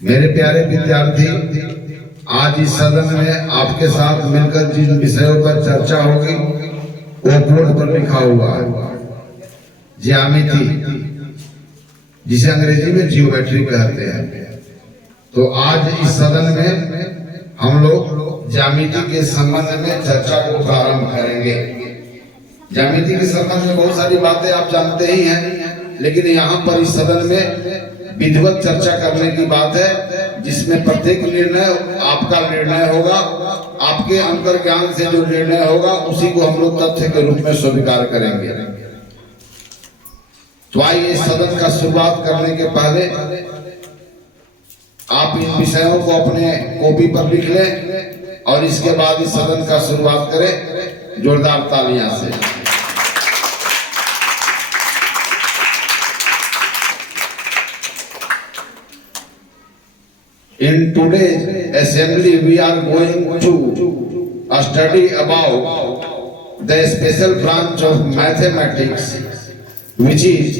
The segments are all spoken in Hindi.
मेरे प्यारे विद्यार्थी, आज इस सदन में आपके साथ मिलकर जिन विषयों पर चर्चा होगी वो बोर्ड पर लिखा हुआ है। ज्यामिति, जिसे अंग्रेजी में जियोमेट्री कहते हैं। तो आज इस सदन में हम लोग ज्यामिति के संबंध में चर्चा को प्रारंभ करेंगे। ज्यामिति के संबंध में बहुत सारी बातें आप जानते ही हैं, लेकिन यहाँ पर इस सदन में विधिवत चर्चा करने की बात है, जिसमें प्रत्येक निर्णय आपका निर्णय होगा। आपके अंतर ज्ञान से जो निर्णय होगा उसी को हम लोग तथ्य के रूप में स्वीकार करेंगे। तो आइए सदन का शुरुआत करने के पहले आप इन विषयों को अपने कॉपी पर लिख लें और इसके बाद इस सदन का शुरुआत करें जोरदार तालियां से। In today's assembly, we are going to study about the special branch of mathematics, which is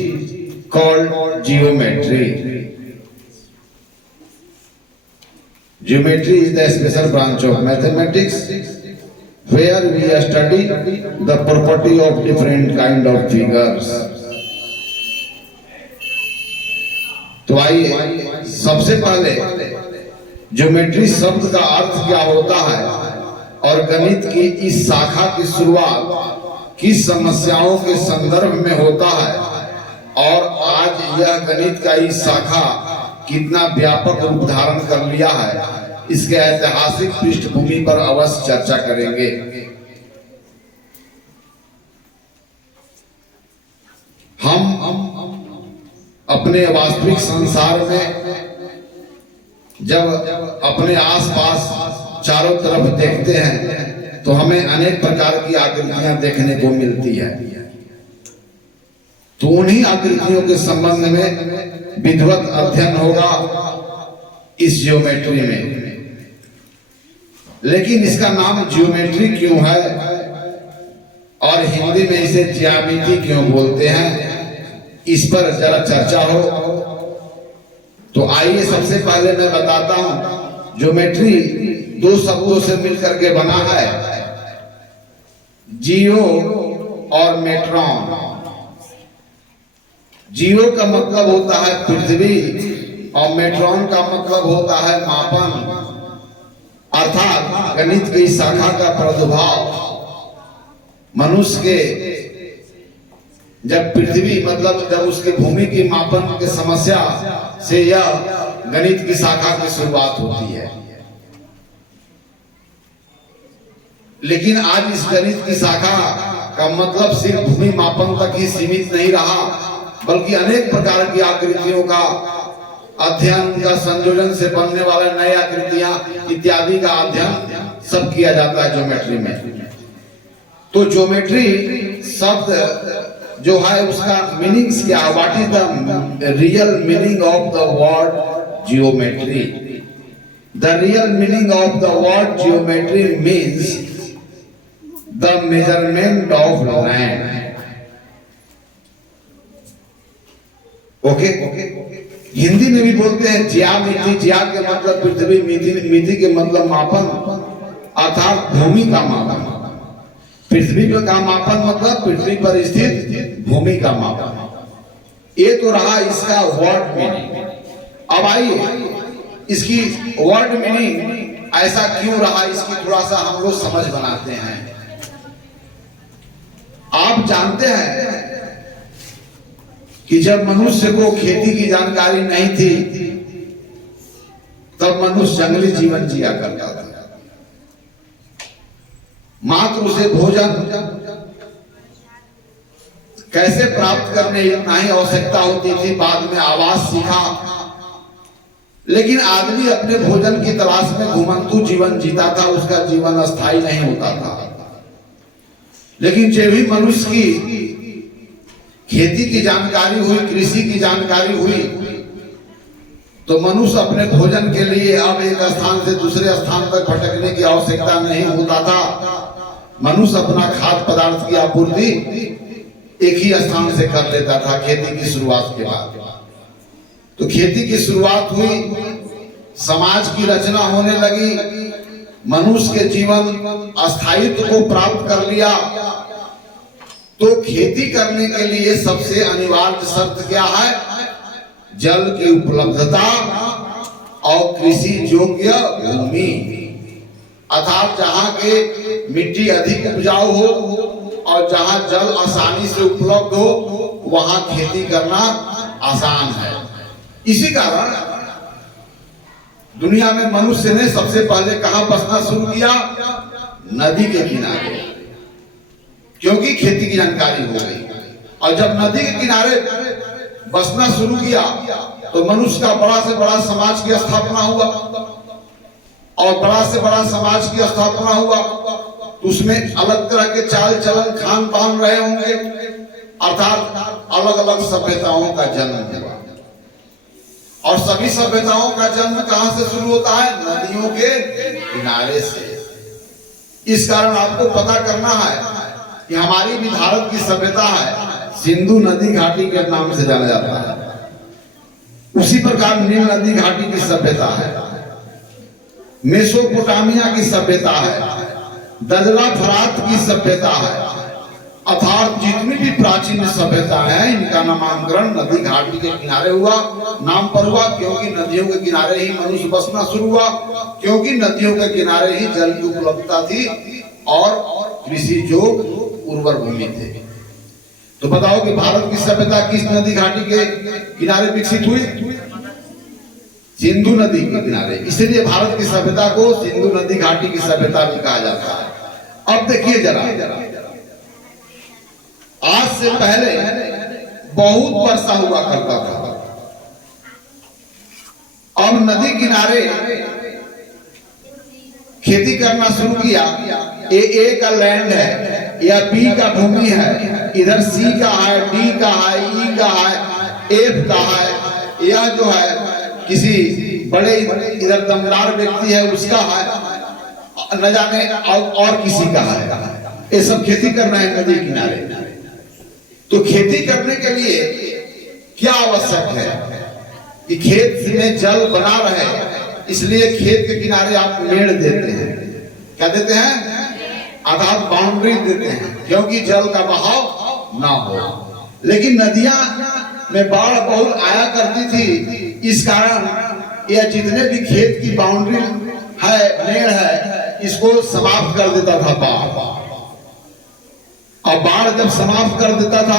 called geometry. Geometry is the special branch of mathematics, where we study the property of different kind of figures. तो आइए सबसे पहले ज्योमेट्री शब्द का अर्थ क्या होता है और गणित की इस शाखा की शुरुआत किस समस्याओं के संदर्भ में होता है और आज यह गणित का इस शाखा कितना व्यापक रूप धारण कर लिया है, इसके ऐतिहासिक पृष्ठभूमि पर अवश्य चर्चा करेंगे। हम अपने वास्तविक संसार में जब अपने आसपास चारों तरफ देखते हैं तो हमें अनेक प्रकार की आकृतियां देखने को मिलती है। तो उन्हीं आकृतियों के संबंध में विधिवत अध्ययन होगा इस ज्योमेट्री में। लेकिन इसका नाम ज्योमेट्री क्यों है और हिंदी में इसे ज्यामिति क्यों बोलते हैं, इस पर जरा चर्चा हो। तो आइए सबसे पहले मैं बताता हूं, ज्योमेट्री दो शब्दों से मिलकर के बना है, जियो और मेट्रॉन। जियो का मतलब होता है पृथ्वी और मेट्रॉन का मतलब होता है मापन, अर्थात गणित की शाखा का प्रादुर्भाव मनुष्य के जब पृथ्वी मतलब जब उसके भूमि की मापन के समस्या से यह गणित की शाखा की शुरुआत होती है। लेकिन आज इस गणित की शाखा का मतलब सिर्फ भूमि मापन तक ही सीमित नहीं रहा, बल्कि अनेक प्रकार की आकृतियों का अध्ययन, उनका संयोजन से बनने वाले नए आकृतियां इत्यादि का अध्ययन सब किया जाता है ज्योमेट्री में। तो ज्योमेट्री शब्द जो है उसका मीनिंग्स क्या, what is the real meaning of the word geometry? The real meaning of the word geometry means the measurement of land. Okay, Hindi में भी बोलते हैं ज्यामिति। ज्या के मतलब पृथ्वी, मिति के मतलब मापन, अर्थात भूमि का मापन। पृथ्वी का मापन मतलब पृथ्वी पर स्थित भूमि का मापन। ये तो रहा इसका वर्ड मीनिंग। अब आइए इसकी वर्ड मीनिंग ऐसा क्यों रहा, इसकी थोड़ा सा हम लोग समझ बनाते हैं। आप जानते हैं कि जब मनुष्य को खेती की जानकारी नहीं थी तब मनुष्य जंगली जीवन जिया करता था। मात्र उसे भोजन कैसे प्राप्त करने इतना ही आवश्यकता होती थी। बाद में आवाज सीखा, लेकिन आदमी अपने भोजन की तलाश में घुमंतु जीवन जीता था, उसका जीवन अस्थायी नहीं होता था। लेकिन जब भी मनुष्य की खेती की जानकारी हुई, कृषि की जानकारी हुई, तो मनुष्य अपने भोजन के लिए अब एक स्थान से दूसरे स्थान तक भटकने की आवश्यकता नहीं होता था। मनुष्य अपना खाद्य पदार्थ की आपूर्ति एक ही स्थान से कर लेता था खेती की शुरुआत के बाद। तो खेती की शुरुआत हुई समाज की रचना होने लगी, मनुष्य के जीवन अस्थायित्व को प्राप्त कर लिया, तो खेती करने के लिए सबसे अनिवार्य शर्त क्या है? जल की उपलब्धता और कृषि योग्य भूमि, अर्थात जहां के मिट्टी अधिक उपजाऊ हो और जहां जल आसानी से उपलब्ध हो वहां खेती करना आसान है। इसी कारण दुनिया में मनुष्य ने सबसे पहले कहां बसना शुरू किया? नदी के किनारे, क्योंकि खेती की जानकारी हो गई। और जब नदी के किनारे बसना शुरू किया तो मनुष्य का बड़ा से बड़ा समाज की स्थापना हुआ, और बड़ा से बड़ा समाज की स्थापना हुआ तो उसमें अलग तरह के चाल चलन खान पान रहे होंगे, अर्थात अलग अलग सभ्यताओं का जन्म हुआ। और सभी सभ्यताओं का जन्म कहां से शुरू होता है? नदियों के किनारे से। इस कारण आपको पता करना है कि हमारी भी भारत की सभ्यता है, सिंधु नदी घाटी के नाम से जाना जाता है। उसी प्रकार नील नदी घाटी की सभ्यता है, मेसोपोटामिया की सभ्यता है, दजला फरात की सभ्यता है, अर्थात जितनी भी प्राचीन सभ्यता है इनका नामकरण नदी घाटी के किनारे हुआ, नाम पर हुआ, क्योंकि नदियों के किनारे ही मनुष्य बसना शुरू हुआ, क्योंकि नदियों के किनारे ही जल की उपलब्धता थी और कृषि योग्य उर्वर भूमि थे। तो बताओ कि भारत की सभ्यता किस नदी घाटी के किनारे विकसित हुई? सिंधु नदी के किनारे। इसलिए भारत की सभ्यता को सिंधु नदी घाटी की सभ्यता भी कहा जाता है। अब देखिए जरा, आज से पहले बहुत वर्षा हुआ करता था, अब नदी किनारे खेती करना शुरू किया। ए का लैंड है या बी का भूमि है, इधर सी का है, डी का है, ई का है, एफ का है, यह जो है किसी बड़े इधर दमदार व्यक्ति है उसका है, न जाने और किसी का है। ये सब खेती करना है नदी किनारे। तो खेती करने के लिए क्या आवश्यक है कि खेत में जल बना रहे, इसलिए खेत के किनारे आप मेड़ देते हैं। क्या देते हैं? अर्थात बाउंड्री देते हैं, क्योंकि जल का बहाव ना हो। लेकिन नदियां में बाढ़ बहुत आया करती थी, इस कारण यह जितने भी खेत की बाउंड्री है, मेड़ है, इसको समाप्त कर देता था बाढ़। और बाढ़ जब समाप्त कर देता था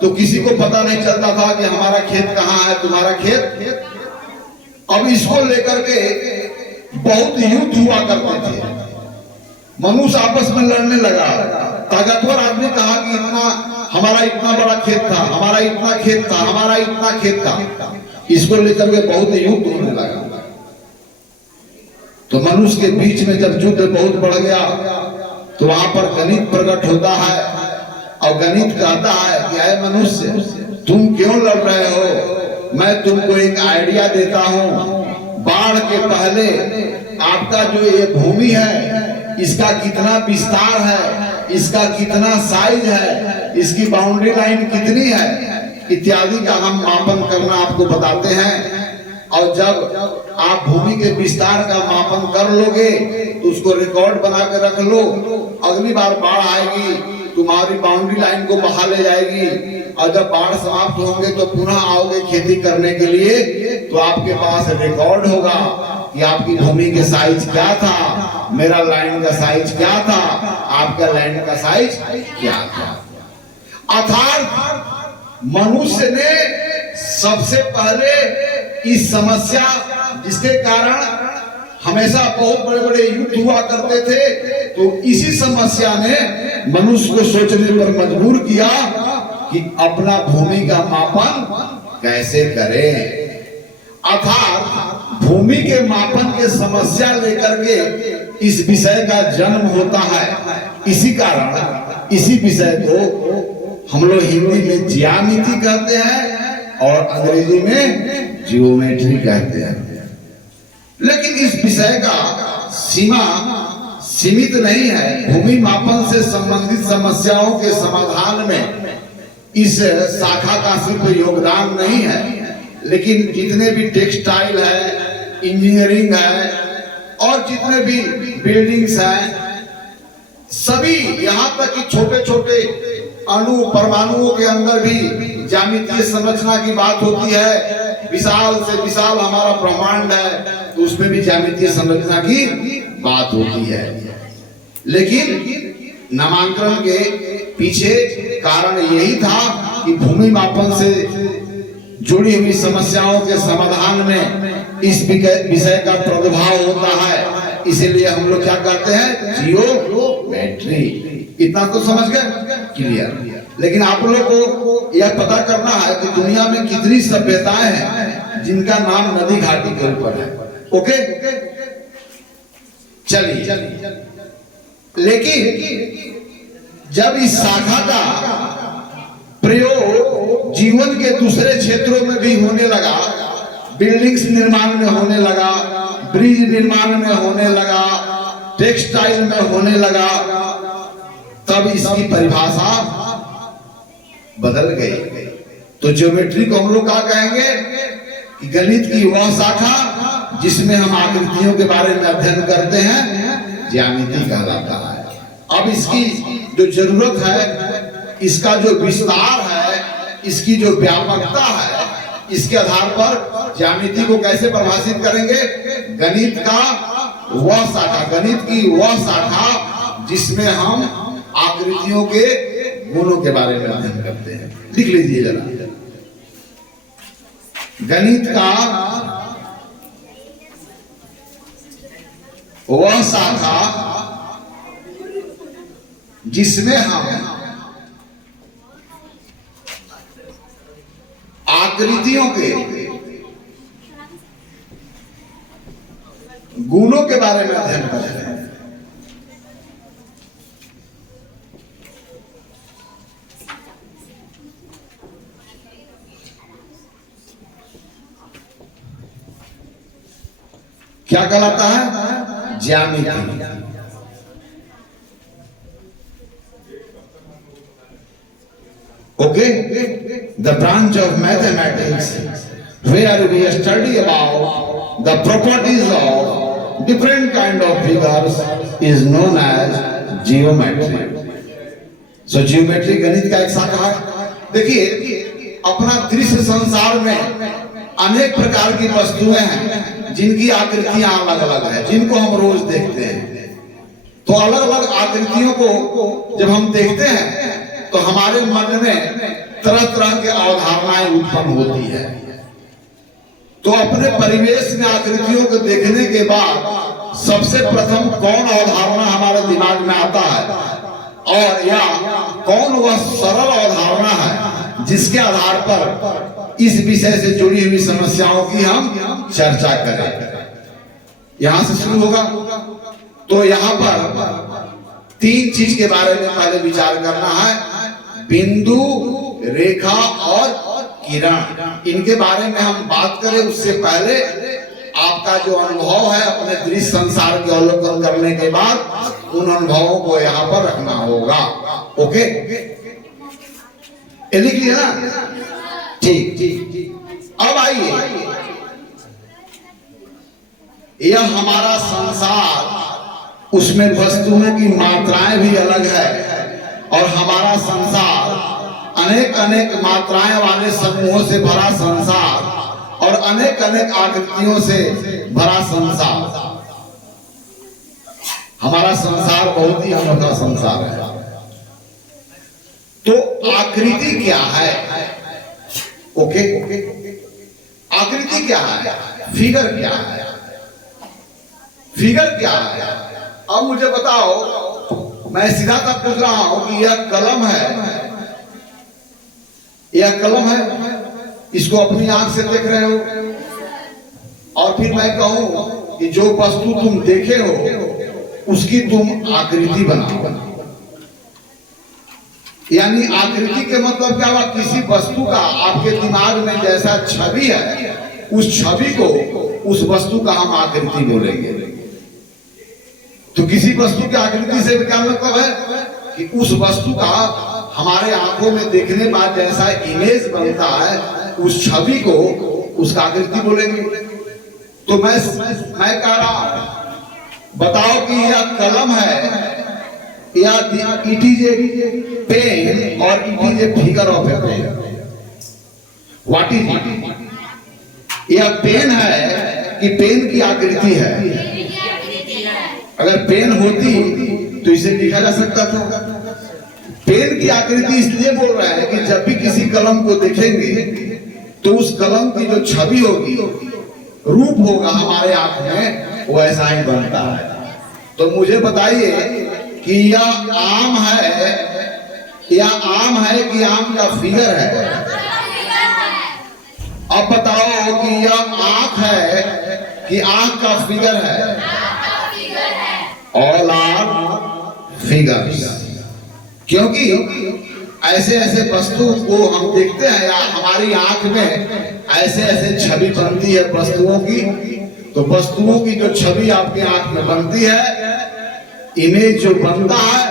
तो किसी को पता नहीं चलता था कि हमारा खेत कहाँ है, तुम्हारा खेत। अब इसको लेकर के बहुत युद्ध हुआ करते थे, मनुष्य आपस में लड़ने लगा। ताकतवर आदमी कहा कि हमारा इतना बड़ा खेत था, हमारा इतना खेत था, हमारा इतना खेत था। इसको लेकर के बहुत युद्ध होने लगा। तो मनुष्य के बीच में जब युद्ध बहुत बढ़ गया तो वहां पर गणित प्रकट होता है, और गणित कहता है कि अरे मनुष्य, तुम क्यों लड़ रहे हो? मैं तुमको एक आइडिया देता हूं। बाढ़ के पहले आपका जो ये भूमि है, इसका कितना विस्तार है, इसका कितना साइज है, इसकी बाउंड्री लाइन कितनी है, इत्यादि का हम मापन करना आपको बताते हैं। और जब आप भूमि के विस्तार का मापन कर लोगे तो उसको रिकॉर्ड बना के रख लो। अगली बार बाढ़ आएगी, तुम्हारी बाउंड्री लाइन को बहा ले जाएगी, और जब बाढ़ समाप्त होंगे तो पुनः आओगे खेती करने के लिए, तो आपके पास रिकॉर्ड होगा कि आपकी भूमि के साइज क्या था, मेरा लैंड का साइज क्या था, आपका लैंड का साइज क्या था। अर्थात मनुष्य ने सबसे पहले इस समस्या, जिसके कारण हमेशा बहुत बड़े बड़े युद्ध हुआ करते थे, तो इसी समस्या ने मनुष्य को सोचने पर मजबूर किया कि अपना भूमि का मापन कैसे करें। अर्थात भूमि के मापन के समस्या लेकर के इस विषय का जन्म होता है। इसी कारण इसी विषय को हम लोग हिंदी में ज्यामिति कहते हैं और अंग्रेजी में जियोमेट्री कहते हैं। लेकिन इस विषय का सीमा सीमित नहीं है। भूमि मापन से संबंधित समस्याओं के समाधान में इस शाखा का सिर्फ योगदान नहीं है, लेकिन जितने भी टेक्सटाइल है, इंजीनियरिंग है और जितने भी बिल्डिंग्स हैं, सभी यहाँ तक कि छोटे छोटे अणु परमाणुओं के अंदर भी ज्यामितीय संरचना की बात होती है। विशाल से विशाल हमारा ब्रह्मांड है तो उसमें भी ज्यामितीय संरचना की बात होती है। लेकिन नामांकन के पीछे कारण यही था कि भूमि मापन से जुड़ी हुई समस्याओं के समाधान में इस विषय का प्रादुर्भाव होता है। इसीलिए हम लोग क्या कहते हैं, जियोमेट्री। इतना तो समझ गए, क्लियर। लेकिन आप लोग को यह पता करना है कि दुनिया में कितनी सभ्यताएं हैं जिनका नाम नदी घाटी के ऊपर है। ओके, चलिए। लेकिन जब इस शाखा का प्रयोग जीवन के दूसरे क्षेत्रों में भी होने लगा, बिल्डिंग्स निर्माण में होने लगा, ब्रिज निर्माण में होने लगा, टेक्सटाइल में होने लगा, तब इसकी परिभाषा बदल गई। तो ज्योमेट्री को हम लोग क्या कहेंगे कि गणित की वह शाखा जिसमें हम आकृतियों के बारे में अध्ययन करते हैं, ज्यामिति कहलाता है। अब इसकी जो जरूरत है, इसका जो विस्तार है, इसकी जो व्यापकता है, इसके आधार पर ज्यामिति को कैसे परिभाषित करेंगे। गणित का वह शाखा, गणित की वह शाखा जिसमें हम आकृतियों के गुणों के बारे में अध्ययन करते हैं। लिख लीजिए जरा, गणित का वह शाखा जिसमें हम आकृतियों के गुणों के बारे में अध्ययन करते हैं। क्या कहलाता है, ज्यामिति। Okay, the branch of mathematics where we study about the properties of different kind of figures is known as geometry. So geometry गणित का एक शाखा है। देखिए, अपना दृश्य संसार में अनेक प्रकार की वस्तुएं हैं जिनकी आकृतियां अलग अलग है, जिनको हम रोज देखते हैं। तो अलग अलग आकृतियों को जब हम देखते हैं तो हमारे मन में तरह तरह की अवधारणाएं उत्पन्न होती है। तो अपने परिवेश में आकृतियों को देखने के बाद सबसे प्रथम कौन अवधारणा हमारे दिमाग में आता है, और या कौन वह सरल अवधारणा है जिसके आधार पर इस विषय से जुड़ी हुई समस्याओं की हम चर्चा करें। यहां से शुरू होगा। तो यहाँ पर तीन चीज के बारे में पहले विचार करना है, बिंदु, रेखा और किरण। इनके बारे में हम बात करें उससे पहले आपका जो अनुभव है अपने दृश्य संसार के अवलोकन करने के बाद उन अनुभवों को यहाँ पर रखना होगा। ओके, लिख लिया ना? ठीक। अब आइए, यह हमारा संसार, उसमें वस्तुओं की मात्राएं भी अलग है और हमारा संसार अनेक अनेक मात्राएं वाले समूहों से भरा संसार और अनेक अनेक आकृतियों से भरा संसार। हमारा संसार बहुत ही अनोखा संसार है। तो आकृति क्या है? ओके, आकृति क्या है, फिगर क्या है, फिगर क्या है? अब मुझे बताओ, मैं सीधा तक पूछ रहा हूं कि यह कलम है, यह कलम है, इसको अपनी आंख से देख रहे हो, और फिर मैं कहूं कि जो वस्तु तुम देखे हो उसकी तुम आकृति बनाओ। यानी आकृति के मतलब क्या हुआ? किसी वस्तु का आपके दिमाग में जैसा छवि है, उस छवि को, उस वस्तु का हम आकृति बोलेंगे। तो किसी वस्तु की आकृति से क्या मतलब है कि उस वस्तु का हमारे आंखों में देखने बाद जैसा इमेज बनता है, उस छवि को उसका आकृति बोलेंगे। तो मैं कह रहा हूं, बताओ कि यह कलम है या इट इज ए पेन और it is a figure of a pen? What is it? यह पेन है कि पेन की आकृति है? अगर पेन होती तो इसे लिखा जा सकता था। पेन की आकृति इसलिए बोल रहा है कि जब भी किसी कलम को देखेंगे तो उस कलम की जो छवि होगी, रूप होगा हमारे आंख में, वो ऐसा ही बनता है। तो मुझे बताइए कि यह आम है या आम है कि आम का फिगर है? अब बताओ कि यह आंख है कि आंख का फिगर है? All are figures. क्योंकि ऐसे ऐसे वस्तु को हम देखते हैं या हमारी आंख में ऐसे ऐसे छवि बनती है वस्तुओं की, तो वस्तुओं की जो छवि आपके आंख में बनती है, इमेज जो बनता है,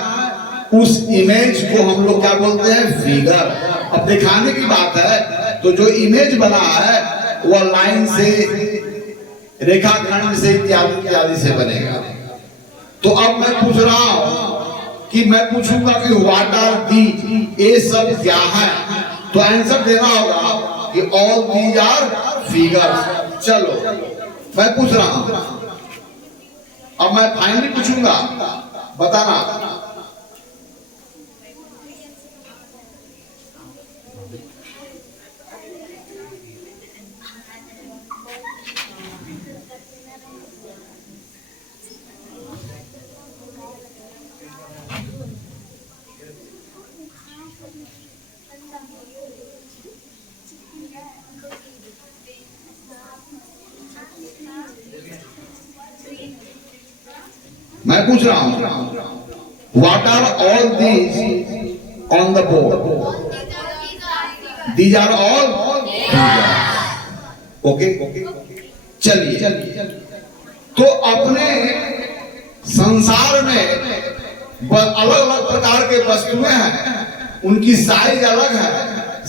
उस इमेज को हम लोग क्या बोलते हैं? फिगर। अब दिखाने की बात है तो जो इमेज बना है वह लाइन से, रेखाखंड से, इत्यादि इत्यादि से बनेगा। तो अब मैं पूछ रहा हूं कि मैं पूछूंगा कि व्हाट आर दीज, ये सब क्या है? तो आंसर देना होगा कि ऑल दीज आर फिगर्स। चलो मैं पूछ रहा हूं, अब मैं फाइनली पूछूंगा, बताना। मैं पूछ रहा हूं, what are all these on the board? These are all okay. चलिए, तो अपने संसार में अलग अलग प्रकार के वस्तुएं हैं, उनकी साइज अलग है,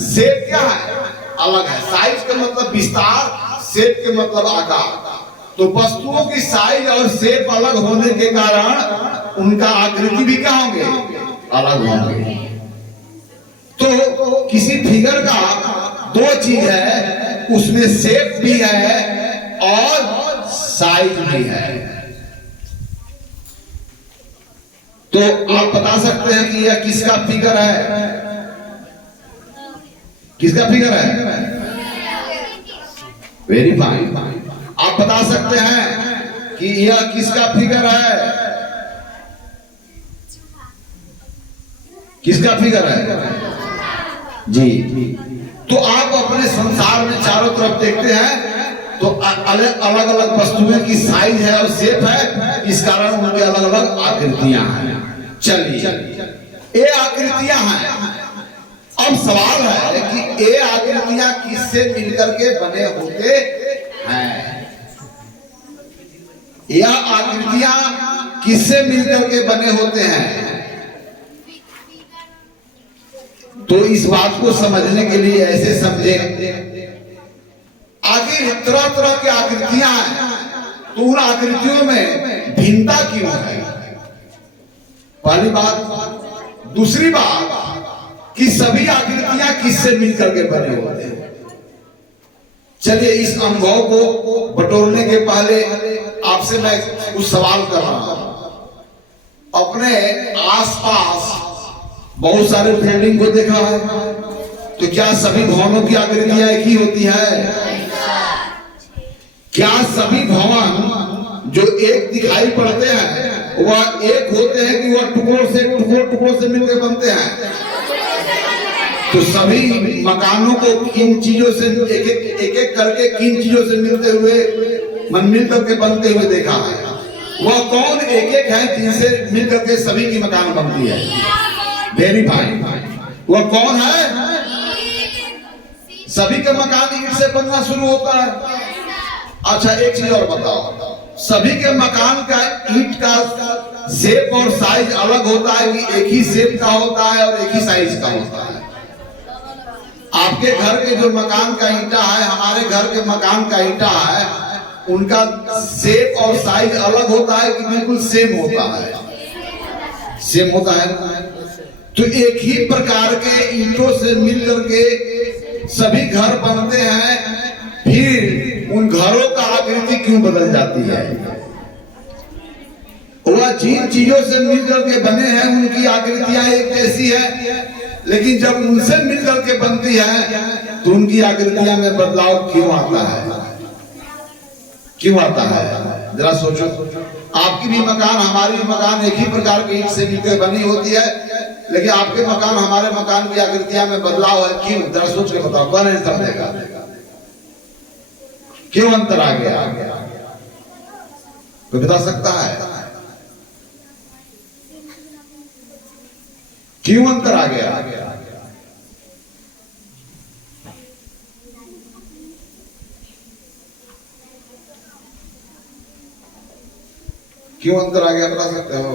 शेप क्या है? अलग है। साइज का मतलब विस्तार, शेप के मतलब आकार। तो वस्तुओं की साइज और शेप अलग होने के कारण उनका आकृति भी क्या होंगे? अलग होंगे। तो किसी फिगर का दो चीज है, उसमें शेप भी है और साइज भी है। तो आप बता सकते हैं कि यह किसका फिगर है? किसका फिगर है? Very fine. आप बता सकते हैं कि यह किसका फिगर है? किसका फिगर है? जी। तो आप अपने संसार में चारों तरफ देखते हैं तो अलग अलग वस्तुएं की साइज है और शेप है, इस कारण उनके अलग अलग आकृतियां हैं। चलिए, ये आकृतियां हैं। अब सवाल है कि ये आकृतियां किससे मिलकर के बने होते हैं? यह आकृतियां किससे मिलकर के बने होते हैं? तो इस बात को समझने के लिए ऐसे समझे, आखिर तरह तरह की आकृतियां हैं, तो उन आकृतियों में भिन्नता क्यों है? पहली बात। दूसरी बात कि सभी आकृतियां किससे मिलकर के बने होते हैं? चलिए, इस अनुभव को बटोरने के पहले आपसे मैं कुछ सवाल कर रहा हूं। अपने आसपास बहुत सारे बिल्डिंग को देखा है, तो क्या सभी भवनों की आकृतियां एक ही होती है? क्या सभी भवन जो एक दिखाई पड़ते हैं वह एक होते हैं कि वह टुकड़ों से मिलकर बनते हैं? तो सभी मकानों को किन चीजों से एक एक करके किन चीजों से मिलते हुए मिल करके बनते हुए देखा है? वह कौन एक एक है जिनसे मिल करके सभी की मकान बनती है? Very fine. वह कौन है? सभी के मकान ईंट से बनना शुरू होता है। अच्छा, एक चीज और बताओ, सभी के मकान का ईंट का शेप और साइज अलग होता है कि एक ही शेप का होता है और एक ही साइज का होता है? आपके घर के जो मकान का ईंटा है, हमारे घर के मकान का ईंटा है, उनका शेप और साइज अलग होता है कि बिल्कुल सेम होता है? सेम होता है। तो एक ही प्रकार के ईंटों से मिल करके सभी घर बनते हैं, फिर उन घरों का आकृति क्यों बदल जाती है? वह जिन चीजों से मिलकर के बने हैं उनकी आकृतियां एक जैसी है, लेकिन जब उनसे मिलकर के बनती है तो उनकी आकृतियां में बदलाव क्यों आता है? क्यों आता है? जरा सोचो। आपकी भी मकान हमारी भी मकान एक ही प्रकार की ईंट से मिलकर बनी होती है, लेकिन आपके मकान हमारे मकान की आकृतियां में बदलाव है, क्यों? जरा सोच के बताओ, कौन नहीं समझेगा? क्यों अंतर आ गया? कोई बता सकता है क्यों अंतर आ गया? क्यों अंतर आ गया, बता सकते हो?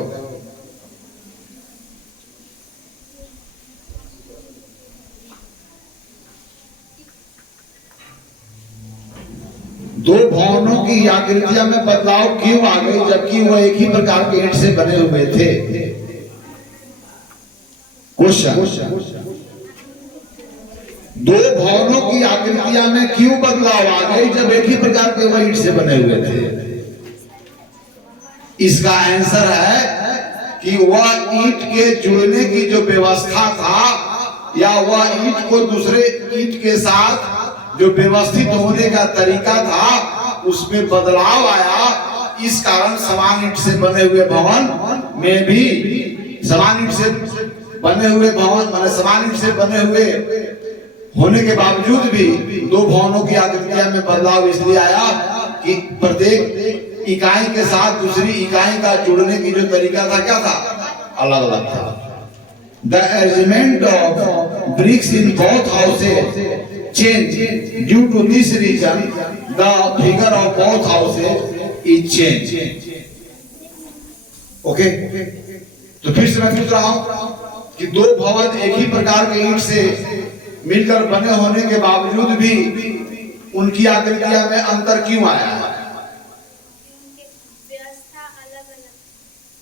दो भवनों की आकृतियां में बदलाव क्यों आ गई, जबकि वह एक ही प्रकार के ईंट से बने हुए थे? क्वेश्चन। दो भवनों की आकृतियां में क्यों बदलाव आ गई जब एक ही प्रकार के वह ईंट से बने हुए थे? इसका आंसर है कि वह ईंट के जुड़ने की जो व्यवस्था था, या वह ईंट को दूसरे ईंट के साथ जो व्यवस्थित होने का तरीका था, उसमें बदलाव आया। इस कारण समान ईंट से बने हुए भवन में भी समान ईंट से बने हुए भवन माने समान ईंट से बने हुए होने के बावजूद भी दो भवनों की आकृतियां में बदलाव इसलिए आया कि प्रत्येक इकाई के साथ दूसरी इकाई का जुड़ने की जो तरीका था क्या था? अलग अलग था। The arrangement of bricks in both houses change due to this reason. The figure of both houses is changed. Okay? तो फिर से मैं पूछ रहा हूं कि दो भवन एक ही प्रकार के ईंट से मिलकर बने होने के बावजूद भी उनकी आकृतियां में अंतर क्यों आया?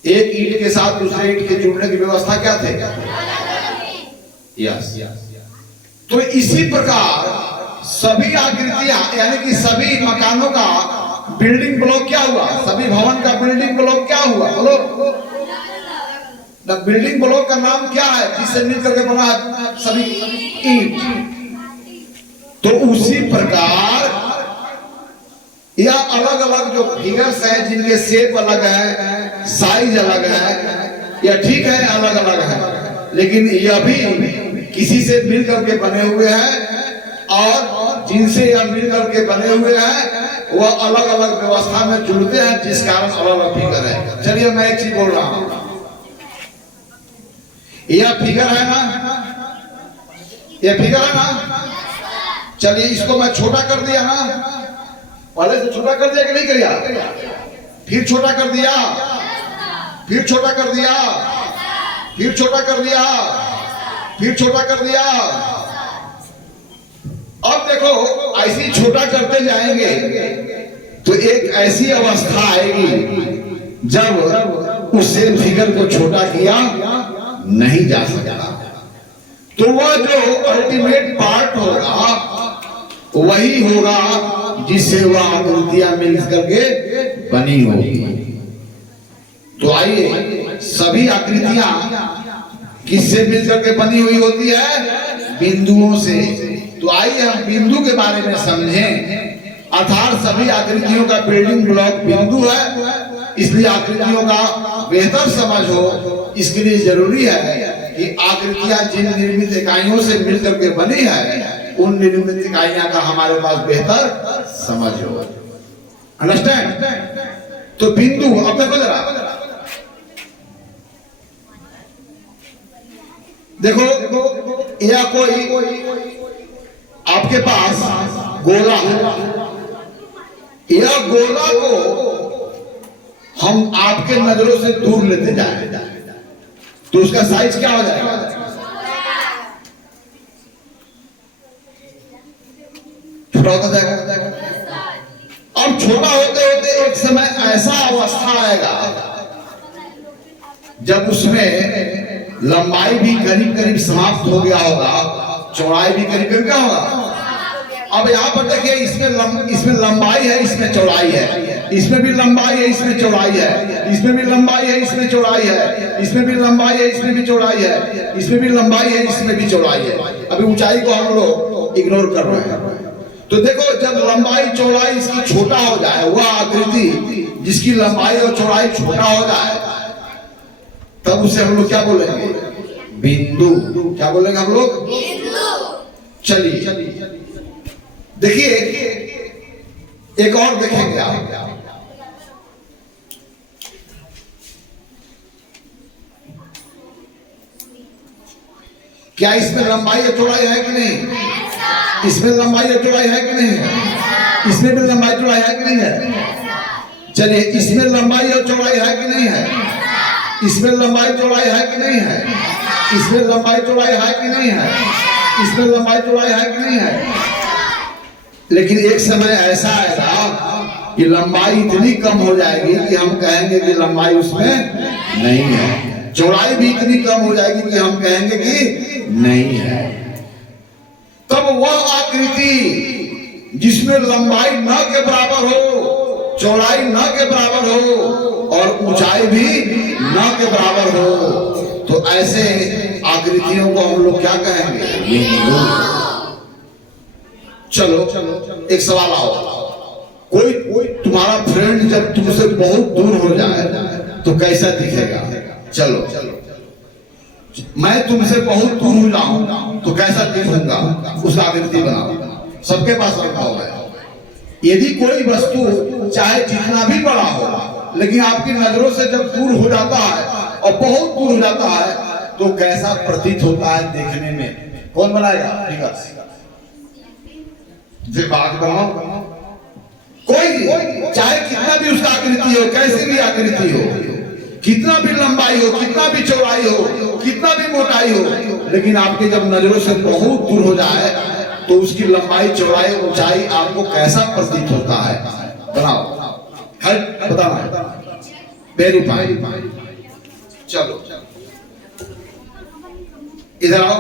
एक ईंट के साथ दूसरे ईंट के जुड़ने की व्यवस्था क्या थे? यस। तो इसी प्रकार सभी आकृतियां यानी कि सभी मकानों का बिल्डिंग ब्लॉक क्या हुआ? सभी भवन का बिल्डिंग ब्लॉक क्या हुआ? बोलो। द बिल्डिंग ब्लॉक का नाम क्या है जिससे मिलकर के बना है सभी ईंट? तो उसी प्रकार या अलग अलग जो फिगर्स हैं जिनके शेप अलग है, साइज अलग है, या ठीक है अलग अलग है, लेकिन यह भी किसी से मिलकर के बने हुए हैं, और जिनसे यह मिलकर के बने हुए हैं वह अलग अलग व्यवस्था में जुड़ते हैं, जिस कारण अलग अलग फिगर है। चलिए मैं एक चीज बोल रहा हूं, यह फिगर है ना, यह फिगर है ना। चलिए इसको मैं छोटा कर दिया ना, पहले से छोटा कर दिया कि नहीं किया? फिर छोटा कर दिया, फिर छोटा कर दिया, फिर छोटा कर दिया, फिर छोटा कर दिया। अब देखो ऐसे छोटा करते जाएंगे तो एक ऐसी अवस्था आएगी जब उसे फिगर को छोटा किया नहीं जा सकता। तो वह जो अल्टीमेट पार्ट होगा वही होगा जिससे वह आकृतियां मिल करके बनी होगी। तो आइए, सभी आकृतियां किससे मिलकर के बनी हुई होती है? बिंदुओं से। तो आइए हम बिंदु के बारे में समझें। अर्थात सभी आकृतियों का बिल्डिंग ब्लॉक बिंदु है, इसलिए आकृतियों का बेहतर समझ हो इसके लिए जरूरी है कि आकृतियां जिन निर्मित इकाइयों से मिलकर के बनी है उन निर्मित इकाइयां का हमारे पास बेहतर समझ हो। अंडरस्टैंड? तो बिंदु, अब देखो जरा, देखो या कोई आपके पास गोला है, यह गोला को हम आपके नजरों से दूर लेते जाए तो उसका साइज क्या हो जाएगा? छोटा होता जाएगा। अब छोटा होते होते एक समय ऐसा अवस्था आएगा जब उसमें लंबाई भी करीब करीब समाप्त हो गया होगा, चौड़ाई भी करीब करीब क्या होगा। अब यहाँ पर देखिए, इसमें लंबाई है, इसमें चौड़ाई है, इसमें भी लंबाई है, इसमें चौड़ाई है, इसमें भी लंबाई है, इसमें चौड़ाई है, इसमें भी लंबाई है, इसमें भी चौड़ाई है, इसमें भी लंबाई है, इसमें भी चौड़ाई है। अभी ऊंचाई को हम लोग इग्नोर कर रहे हैं। तो देखो, जब लंबाई चौड़ाई इसकी छोटा हो जाए, वह आकृति जिसकी लंबाई और चौड़ाई छोटा हो जाए, तब उसे हम लोग क्या बोलेंगे, बिंदु। क्या बोलेंगे हम लोग, बिंदु। चलिए देखिए, एक और देखेंगे आप। क्या इसमें लंबाई और चौड़ाई है कि नहीं? इसमें लंबाई और चौड़ाई है कि नहीं है? इसमें भी लंबाई चौड़ाई है कि नहीं है? चलिए, इसमें लंबाई और चौड़ाई है कि नहीं है? इसमें लंबाई चौड़ाई है कि नहीं है? इसमें लंबाई चौड़ाई है कि नहीं है? इसमें लंबाई चौड़ाई है कि नहीं है? लेकिन एक समय ऐसा आएगा कि लंबाई इतनी कम हो जाएगी कि हम कहेंगे कि लंबाई उसमें नहीं है, चौड़ाई भी इतनी कम हो जाएगी कि हम कहेंगे कि नहीं है। तब वह आकृति जिसमें लंबाई न के बराबर हो, चौड़ाई न के बराबर हो और ऊंचाई भी न के बराबर हो, तो ऐसे आकृतियों को हम लोग क्या कहेंगे, बिंदु। चलो एक सवाल आओ, कोई तुम्हारा फ्रेंड जब तुमसे बहुत दूर हो जाए तो कैसा दिखेगा? चलो मैं तुमसे बहुत दूर हो जाऊं तो कैसा दिखूंगा, उसका आकृति बनाओ। सबके पास रखा हुआ है। यदि कोई वस्तु चाहे जितना भी बड़ा हो, लेकिन आपकी नजरों से जब दूर हो जाता है और बहुत दूर हो जाता है तो कैसा प्रतीत होता है देखने में? कौन बनाएगा? बात बनाओ। कोई चाहे कितना भी उसका आकृति हो, कैसी भी आकृति हो, कितना भी लंबाई हो, कितना भी चौड़ाई हो, कितना भी मोटाई हो, लेकिन आपके जब नजरों से बहुत दूर हो जाए तो उसकी लंबाई चौड़ाई ऊंचाई आपको कैसा प्रतीत होता है? बनाओ, बताना, वेरीफाई। चलो इधर आओ,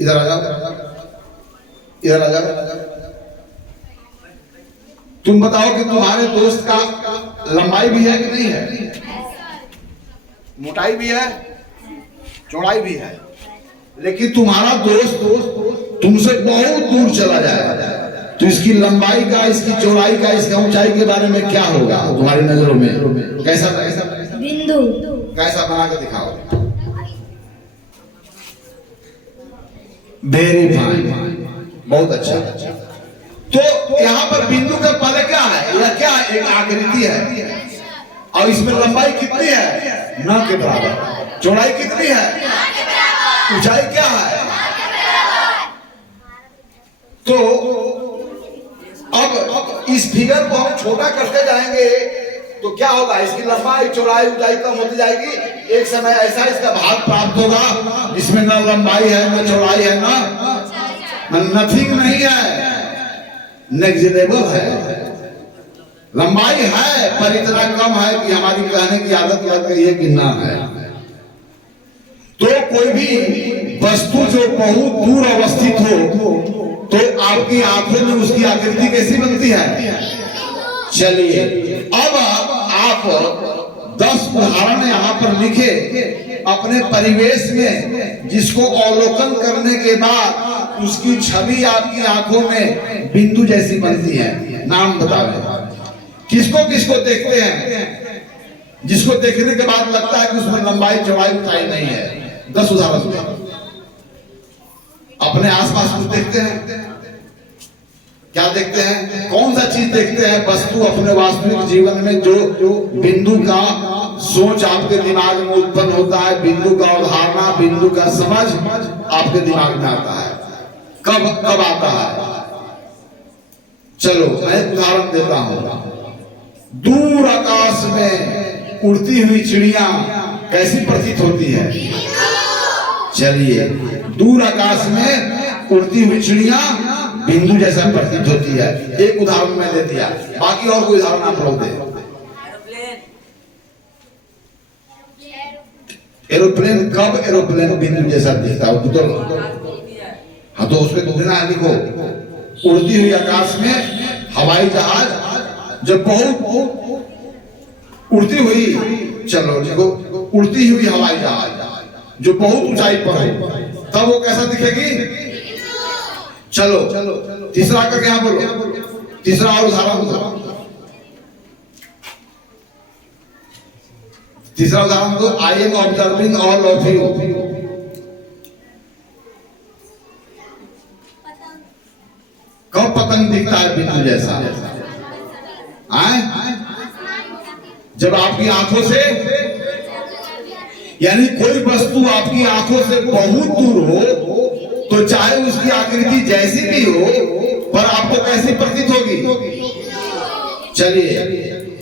इधर आ जाओ, इधर आ जाओ। तुम बताओ कि तुम्हारे दोस्त का लंबाई भी है कि नहीं है? मोटाई भी है, चौड़ाई भी है, लेकिन तुम्हारा दोस्त तुमसे बहुत दूर चला जाए तो इसकी लंबाई का, इसकी चौड़ाई का, इसका ऊंचाई के बारे में क्या होगा तुम्हारी नजरों में? कैसा बिंदु, कैसा बना के दिखाओ? वेरी फाइन, बहुत अच्छा। तो यहाँ पर बिंदु का पद क्या है? यह क्या है? एक आकृति है और इसमें लंबाई कितनी है? न के बराबर। चौड़ाई कितनी है? ऊंचाई क्या है? तो अब इस फिगर को हम छोटा करते जाएंगे तो क्या होगा? इसकी लंबाई चौड़ाई ऊंचाई कम होती जाएगी। एक समय ऐसा इसका भाग प्राप्त होगा जिसमें न लंबाई है, न चौड़ाई है, न नथिंग नहीं है, नेग्लिजिबल है। लंबाई है पर इतना कम है कि हमारी कहने की आदत लग गई है कि ना है। तो कोई भी वस्तु जो बहुत दूर अवस्थित हो तो आपकी आंखों में उसकी आकृति कैसी बनती है? चलिए अब आप 10 उदाहरण यहाँ पर लिखे अपने परिवेश में, जिसको अवलोकन करने के बाद उसकी छवि आपकी आंखों में बिंदु जैसी बनती है। नाम बताओ, किसको किसको देखते हैं जिसको देखने के बाद लगता है कि उसमें लंबाई चौड़ाई ऊंचाई नहीं है? 10 उदाहरण। अपने आसपास कुछ देखते हैं? क्या देखते हैं? कौन सा चीज देखते हैं? वस्तु अपने वास्तविक जीवन में जो बिंदु का सोच आपके दिमाग में उत्पन्न होता है, बिंदु का अवधारणा, बिंदु का समझ आपके दिमाग में आता है। कब आता है? चलो मैं उदाहरण देता हूं। दूर आकाश में उड़ती हुई चिड़िया कैसी प्रतीत होती है? चलिए, दूर आकाश में उड़ती हुई चिड़िया बिंदु जैसा प्रतीत होती है। एक उदाहरण मैं दे दिया, बाकी और कोई उदाहरण आप लोग दें। एरोप्लेन कब एरोप्लेन बिंदु जैसा दिखता है? तो हाँ, तो उसमें दूसरा लिखो, उड़ती हुई आकाश में हवाई जहाज जब बहुत उड़ती हुई, चलो लिखो, उड़ती हुई हवाई जहाज जो बहुत ऊंचाई पर हो, तब वो कैसा दिखेगी? चलो तीसरा का क्या बोलो, तीसरा और उदाहरण दो, तीसरा उदाहरण दो। I am observing all of you. कब पतंग दिखता है बिंदु जैसा? जब आपकी आंखों से, यानी कोई वस्तु आपकी आंखों से बहुत दूर हो तो चाहे उसकी आकृति जैसी भी हो, पर आपको कैसी प्रतीत होगी? चलिए,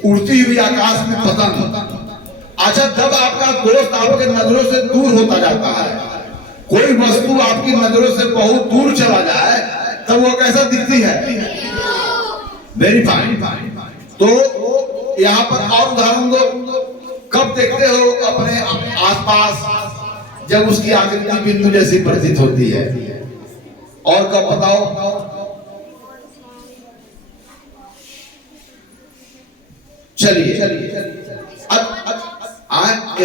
उड़ती हुई आकाश में पतंग। अच्छा, जब आपका दोस्त आपके नजरों से दूर होता जाता है, कोई वस्तु आपकी नजरों से बहुत दूर चला जाए, तब वो कैसा दिखती है? Very fine. तो यहाँ पर और उदाहरण दो। कब देखते हो अपने आसपास जब उसकी आकृति बिंदु जैसी प्रतीत होती है? और कब बताओ? चलिए, अब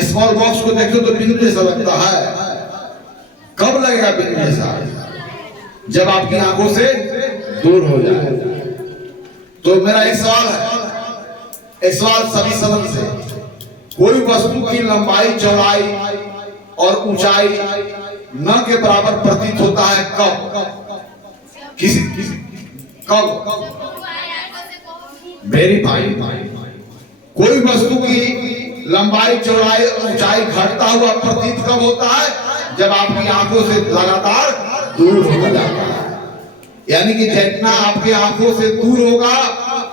स्मॉल बॉक्स को देखो तो बिंदु जैसा लगता है। कब लगेगा बिंदु जैसा? जब आपकी आंखों से दूर हो जाए। तो मेरा एक सवाल है, एक सवाल सभी सदन से, कोई वस्तु की लंबाई, चौड़ाई और ऊंचाई न के बराबर प्रतीत होता है कब? किसी कब? Very fine. कोई वस्तु की लंबाई, चौड़ाई, ऊंचाई घटता हुआ प्रतीत कब होता है? जब आपकी आंखों से लगातार दूर हो जाता है। यानी कि जितना आपके आंखों से दूर होगा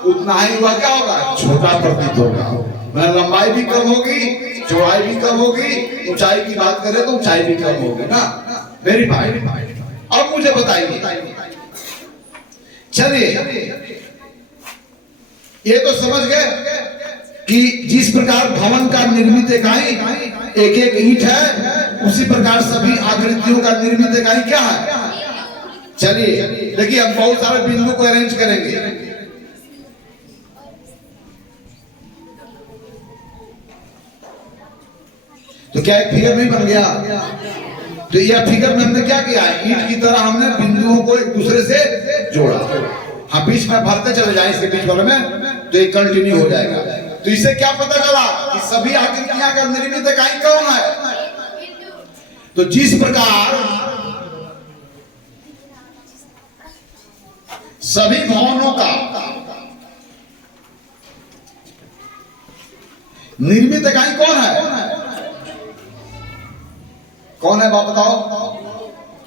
उतना ही वह क्या होगा? छोटा प्रतीत होगा। लंबाई भी कम होगी, चौड़ाई भी कम होगी, ऊंचाई की बात करें तो ऊंचाई भी कम होगी ना। Very fine. अब मुझे बताइए, चलिए ये तो समझ गए कि जिस प्रकार भवन का निर्मित इकाई एक एक ईंट है, उसी प्रकार सभी आकृतियों का निर्मित इकाई क्या है? चलिए देखिए, हम बहुत सारे बिंदु को अरेंज करेंगे। तो क्या एक फिगर नहीं बन गया? तो यह फिगर में हमने क्या किया? ईंट की तरह हमने बिंदुओं को एक दूसरे से जोड़ा। हाँ, बीच में भरते चले जाए इसके बीच वाले में, तो ये कंटिन्यू हो जाएगा। तो इससे क्या पता चला कि सभी आकृतियां का निर्मित इकाई कौन है? तो जिस प्रकार सभी भवनों का निर्मित इकाई कौन है? कौन है बाप बताओ?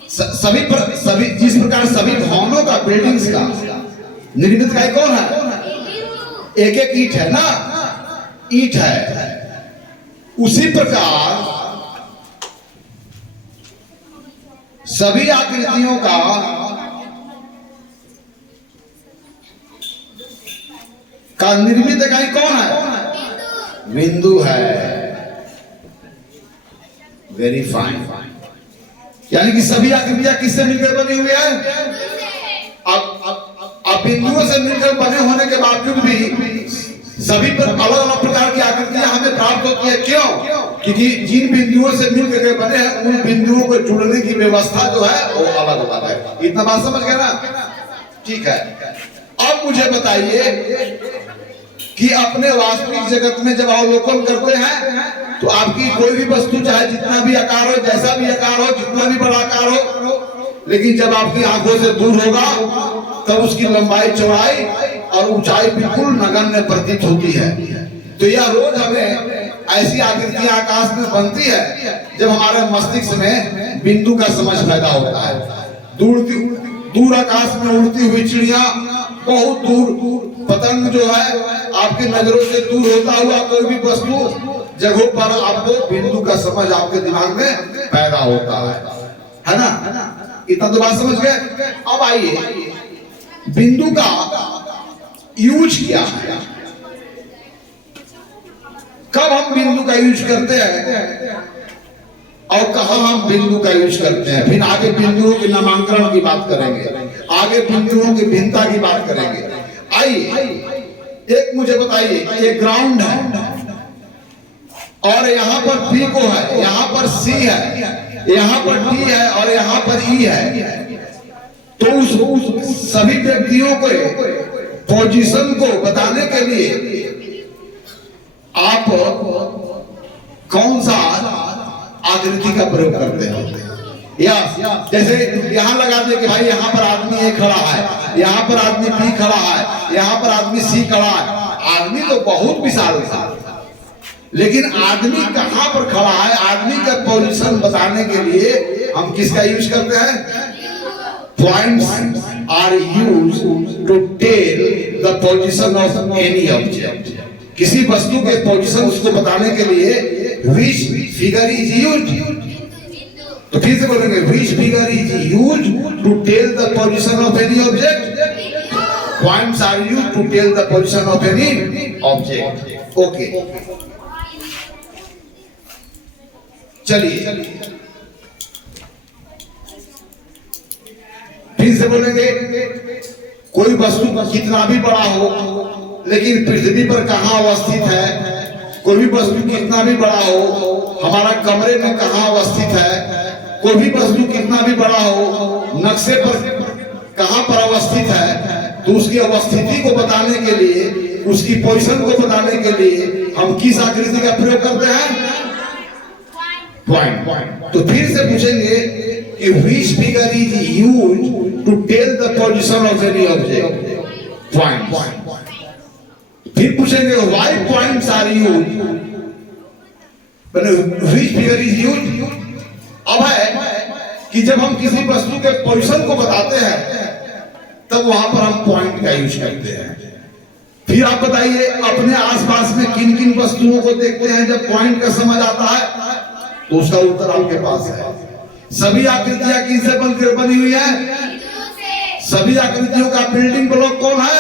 सभी जिस प्रकार सभी भवनों का, बिल्डिंग्स का निर्मित इकाई कौन है? एक एक ईंट है ना, ईंट है। उसी प्रकार सभी आकृतियों का निर्मित इकाई कौन है? बिंदु है। Very fine. यानी कि सभी आकृतियां किससे मिलकर बनी हुई है? अब बिंदुओं से मिलकर बने होने के बावजूद भी सभी पर अलग अलग प्रकार की आकृतियां हमें प्राप्त होती है। क्यों? क्योंकि जिन बिंदुओं से मिलकर बने हैं उन बिंदुओं को जुड़ने की व्यवस्था जो है वो अलग अलग है। इतना बात समझ गए ना? ठीक है। अब मुझे बताइए कि अपने वास्तविक जगत में जब अवलोकन करते हैं तो आपकी कोई भी वस्तु, चाहे जितना भी आकार हो, जैसा भी आकार हो, जितना भी बड़ा आकार हो, लेकिन जब आपकी आंखों से दूर होगा तब उसकी लंबाई, चौड़ाई और ऊंचाई बिल्कुल नगण्य प्रतीत होती है। तो यह रोज हमें ऐसी आकृतियां आकाश में बनती है जब हमारे मस्तिष्क में बिंदु का समझ पैदा होता है। दूर आकाश में उड़ती हुई चिड़िया, बहुत दूर पतंग जो है, आपकी नजरों से दूर होता हुआ कोई भी वस्तु, जगहों पर आपको बिंदु का समझ आपके दिमाग में पैदा होता है ना? इतना तो बात समझ गए। अब आइए बिंदु का यूज किया है। कब हम बिंदु का यूज करते हैं और कहां हम बिंदु का यूज करते हैं। फिर आगे बिंदुओं के नामांकन की बात करेंगे, आगे बिंदुओं की भिन्नता की बात करेंगे। आइए एक मुझे बताइए, ये ग्राउंड है और यहाँ पर पी को है, यहाँ पर सी है, यहाँ पर डी है और यहाँ पर ई है। तो उस सभी व्यक्तियों को पोजीशन को बताने के लिए आप कौन सा आकृति का प्रयोग करते हैं? या जैसे यहाँ लगा दे कि भाई यहाँ पर आदमी ए खड़ा है, यहाँ पर आदमी बी खड़ा है, यहाँ पर आदमी सी खड़ा है। आदमी तो बहुत विशाल है, लेकिन आदमी कहाँ पर खड़ा है, आदमी का पोजीशन बताने के लिए हम किसका यूज करते हैं? Points are used to tell the position of any object. किसी वस्तु के पोजीशन उसको बताने के लिए which figure is used. तो फिर से बोलेंगे which figure is used to tell the position of any object. Points are used to tell the position of any object. Okay. चलिए फिर से बोलेंगे कोई वस्तु कितना भी बड़ा हो, लेकिन पृथ्वी पर कहाँ अवस्थित है। कोई भी वस्तु कितना भी बड़ा हो, हमारा कमरे में कहाँ अवस्थित है। कोई भी वस्तु कितना भी बड़ा हो, नक्शे पर कहाँ पर अवस्थित है। तो उसकी अवस्थिति को बताने के लिए, उसकी पोजीशन को बताने के लिए हम किस आकृति का प्रयोग करते हैं? पॉइंट। तो फिर से पूछेंगे कि which figure is used to tell the position of any object? Points. फिर पूछेंगे why points are used? which figure is used? अब है कि जब हम किसी वस्तु के पोजीशन को बताते हैं तब वहां पर हम पॉइंट का यूज करते हैं। फिर आप बताइए अपने आसपास में किन किन वस्तुओं को देखते हैं जब पॉइंट का समझ आता है? तो उसका उत्तर आपके पास है। सभी आकृतियां किससे बनकर बनी हुई है? सभी आकृतियों का बिल्डिंग ब्लॉक कौन है?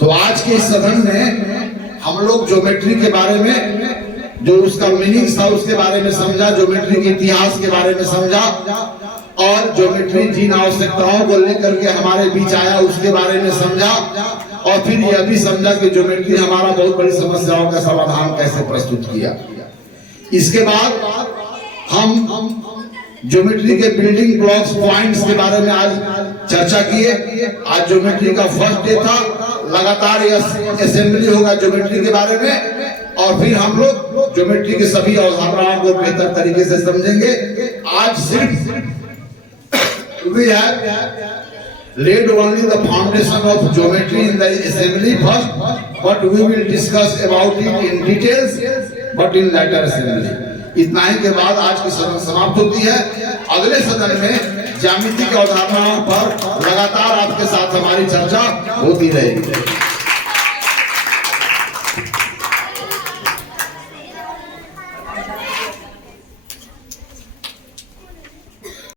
तो आज के इस सदन में हम लोग ज्योमेट्री के बारे में, जो उसका मीनिंग था उसके बारे में समझा, ज्योमेट्री के इतिहास के बारे में समझा और ज्योमेट्री जिन आवश्यकताओं को लेकर के हमारे बीच आया उसके बारे में समझा और फिर यह भी समझा कि ज्योमेट्री हमारा बहुत बड़ी समस्याओं का समाधान कैसे प्रस्तुत किया। इसके बाद हम ज्योमेट्री के बिल्डिंग ब्लॉक्स पॉइंट्स के बारे में आज चर्चा किए। आज ज्योमेट्री का फर्स्ट डे था, लगातार यह असेंबली होगा ज्योमेट्री के बारे में और फिर हम लोग ज्योमेट्री के सभी अवधारणाओं को बेहतर तरीके से समझेंगे। आज सिर्फ we have laid only the foundation of geometry in the assembly first, but we will discuss about it in details but in later assembly. इतना ही के बाद आज की सदन समाप्त होती है। अगले सदन में ज्यामिति की अवधारणाओं पर लगातार आपके साथ हमारी चर्चा होती रहेगी।